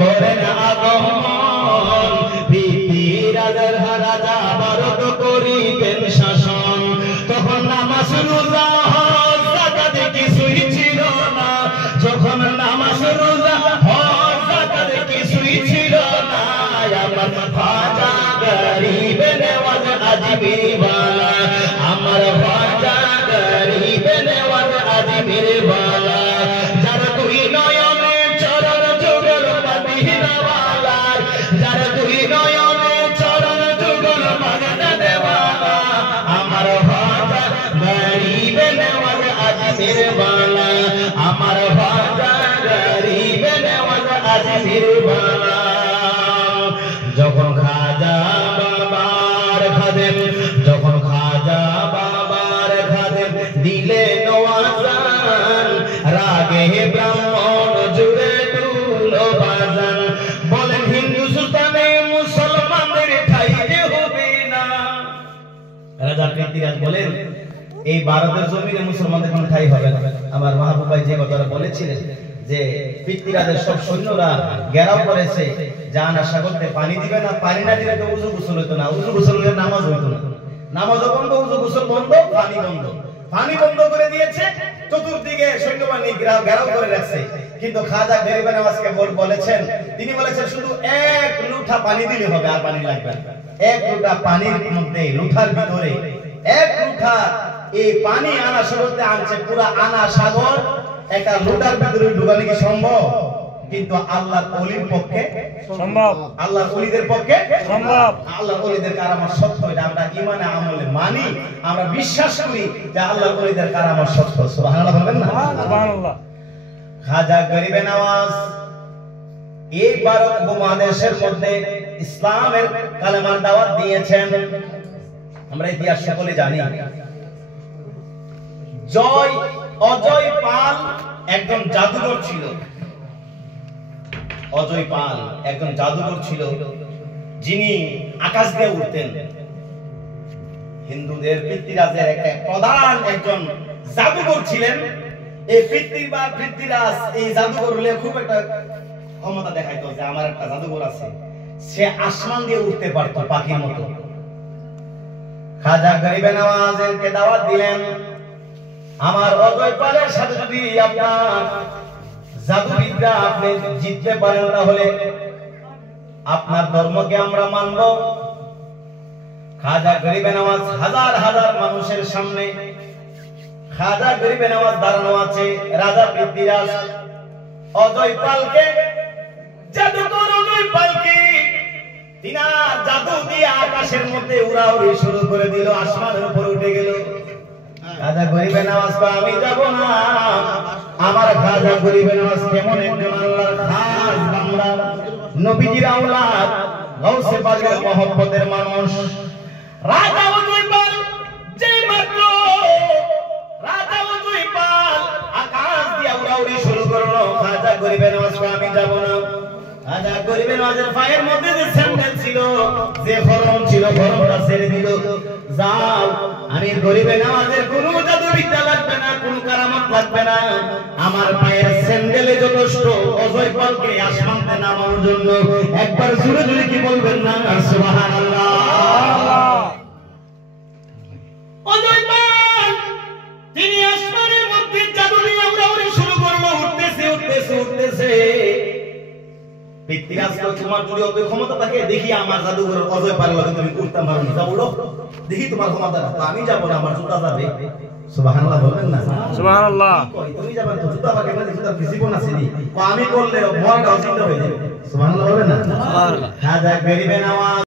করেন আগমন পৃথিবীর রাজা ভারত করিবেন শাসন। তখন নামাজ রোজা হজ যাকাত কিছুই ছিল না, যখন নামাজ রোজা হজ যাকাত কিছুই ছিল না। আমার খাজা গরিব নওয়াজ আজমির ওয়ালা, আমার খাজা গরিব নওয়াজ আজমির ওয়ালা, যার দুই নয়নে চরণ যুগল মদিনা ওয়ালা, যার দুই নয়নে চরণ যুগল মদিনা দেওয়ালা, আমার খাজা গরিব নওয়াজ আজমির ওয়ালা, আমার খাজা গরিব নওয়াজ আজমির ওয়ালা। যখন খাজা বাবার খাদেম, যখন খাজা বাবার খাদেম দিলেন আযান, রাগে ব্রাহ্মণ জুড়ে দুলো বাজান, বলেন হিন্দুস্তানে মুসলমানদের ঠাই হবে না। রাজা পৃথ্বীরাজ বলেন এই ভারতের জমিনে মুসলমানদের কোনো ঠাই হবে না। আমার মাহবুব ভাই যে কথাটা বলেছিলেন যে পৃথ্বীরাজের সব সৈন্যরা ঘেরাও করেছে, জান আশা করতে পানি দিবে না, পানি না দিলে তো উযু গোসল হইতো না, উযু গোসল হলে নামাজ হইতো না, নামাজও বন্ধ, উযু গোসল বন্ধ, পানি বন্ধ, পানি বন্ধ করে দিয়েছে, চতুর্দিকে সৈন্যবাহিনী ঘেরাও করে রাখছে। কিন্তু খাজা গরিব নওয়াজকে বলেছেন, তিনি বলেছেন শুধু এক লুঠা পানি দিলে হবে, আর পানি লাগবে না। এক লুঠা পানির মধ্যে, লুঠার ভিতরে এক লুঠা এই পানি আনা সাগরতে আনছে, পুরা আনা সাগর একটা লুটার ভিতরে ঢুকানো কি সম্ভব? কিন্তু আল্লাহর ওলির পক্ষে সম্ভব, আল্লাহর ওলিদের পক্ষে সম্ভব। আল্লাহর ওলিদের কারামত সত্য, এটা আমরা ঈমানে আমলে মানি, আমরা বিশ্বাস করি যে আল্লাহর ওলিদের কারামত সত্য। সুবহানাল্লাহ বলবেন না? সুবহানাল্লাহ। খাজা গরিব নওয়াজ এই ভারত উপমহাদেশের মধ্যে ইসলামের কালেমার দাওয়াত দিয়েছেন। আমরা ইতিহাস সকলে জানি। অজয় পাল একজন জাদুকর ছিল। অজয় পাল একজন জাদুকর ছিল, যিনি আকাশ দিয়ে উঠতেন। হিন্দুদের পৃথ্বীরাজের একটা প্রধান একজন জাদুকর ছিলেন। এই পৃথ্বীরাজ এই জাদুকর হলে খুব একটা ক্ষমতা দেখাইতো যে আমার একটা জাদুকর আছে, সে আসমান দিয়ে উঠতে পারত পাখির মতো। খাজা গরিব নওয়াজকে দাওয়াত দিলেন, আমার অজয় পালের সাথে যদি আপনার জাদুবিদ্যা আপনি জিততে পারেন তাহলে আপনার ধর্মকে আমরা মানব। খাজা গরিব নওয়াজ হাজার হাজার মানুষের সামনে, খাজা গরিব নওয়াজ দাঁড়ানো আছে। রাজা পৃথ্বীরাজ অজয় পালকে, জাদুকর অজয় পালকে তিনার জাদু দিয়ে আকাশের মধ্যে উড়াউড়ি শুরু করে দিল, আসমানের উপর উঠে গেল। খাজা গরিব নওয়াজ আমি যাব না। আমার খাজা গরিব নওয়াজ কেমন একজন আল্লাহর খাস বান্দা, নবীজির আওলাদ, গাউসে পাকের মহব্বতের মানুষ। রাজা অজয় পাল যেই মাত্র রাজা অজয় পাল আকাশ দিয়ে উড়াউড়ি শুরু করলো, খাজা গরিব নওয়াজ আমি যাব না। খাজা গরিব নওয়াজের পায়ের মধ্যে যে স্যান্ডেল ছিল, যে ফরম ছিল, ফরমটা ছেড়ে দিল। যাও, আমি গরিব নওয়াজের কোনো জাদুবিদ্যা লাগবে না, কোনো কারামত লাগবে না, আমার পায়ের স্যান্ডেলে যথেষ্ট অজয় পালকে আসমানে নামানোর জন্য। একবার জোরে জোরে কি বলবেন না? সুবহানাল্লাহ। অজয় পাল তিনি আসমানের মধ্যে জাদু নিয়ে উড়াউড়ি শুরু করলো, উঠতেছে উঠতেছে উঠতেছে। পৃথ্বীরাজ কই, তোমার যদি অত ক্ষমতা থাকে দেখি আমার জাদুঘরের অজয় পাল লাগে তুমি করতে পারো না, বলো দেখি তোমার ক্ষমতা। তো আমি যাব না, আমার জুতা যাবে। সুবহানাল্লাহ বলবেন না? সুবহানাল্লাহ। তুমি যাবেন তো জুতা পাকে না, জুতা ভিজিব না সিনি, আমি করলে মনটা অচিন্ত হয়ে যাবে। সুবহানাল্লাহ বলবেন না? সুবহানাল্লাহ। খাজা গরিব নওয়াজ